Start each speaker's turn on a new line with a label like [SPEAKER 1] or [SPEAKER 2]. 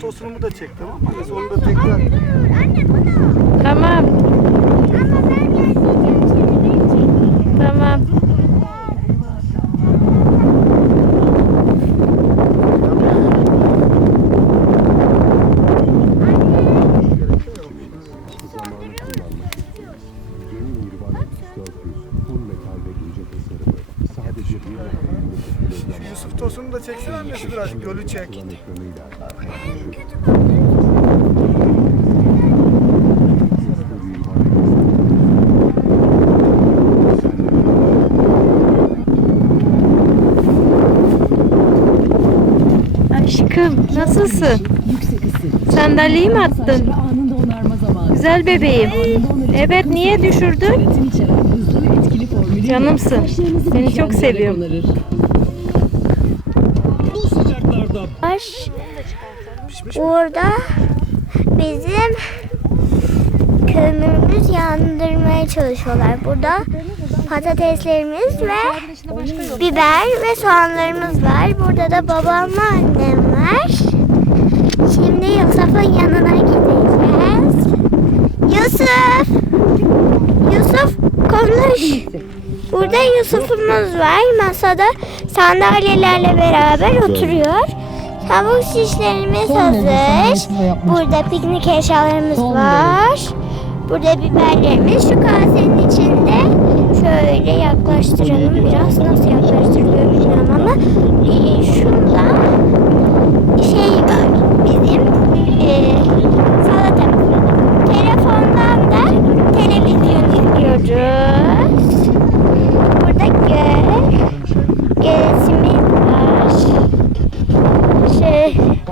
[SPEAKER 1] tosunumu da çek tamam mı? Annesi onu da tekrar.
[SPEAKER 2] Tamam.
[SPEAKER 3] Ama.
[SPEAKER 2] Tamam.
[SPEAKER 4] Yeni Nirvana X400 full metal ve ince tasarımı sadece 1.29
[SPEAKER 1] Şu
[SPEAKER 4] kilogram
[SPEAKER 1] Yusuf tosunu da çeksene annesi biraz gölü çek.
[SPEAKER 2] Aşkım nasılsın? Sandalyeyi mi attın? Güzel bebeğim. Evet niye düşürdün? Canımsın. Seni çok seviyorum.
[SPEAKER 5] onarır.
[SPEAKER 3] Var. Burada bizim kömürümüz yandırmaya çalışıyorlar. Burada patateslerimiz ve biber ve soğanlarımız var. Burada da babamla annem var. Şimdi Yusuf'un yanına gideceğiz. Yusuf! Yusuf konuş. Burada Yusuf'umuz var. Masada sandalyelerle beraber oturuyor. Tavuk şişlerimiz hazır. Burada piknik eşyalarımız var. Burada biberlerimiz şu kasenin içinde. Bye.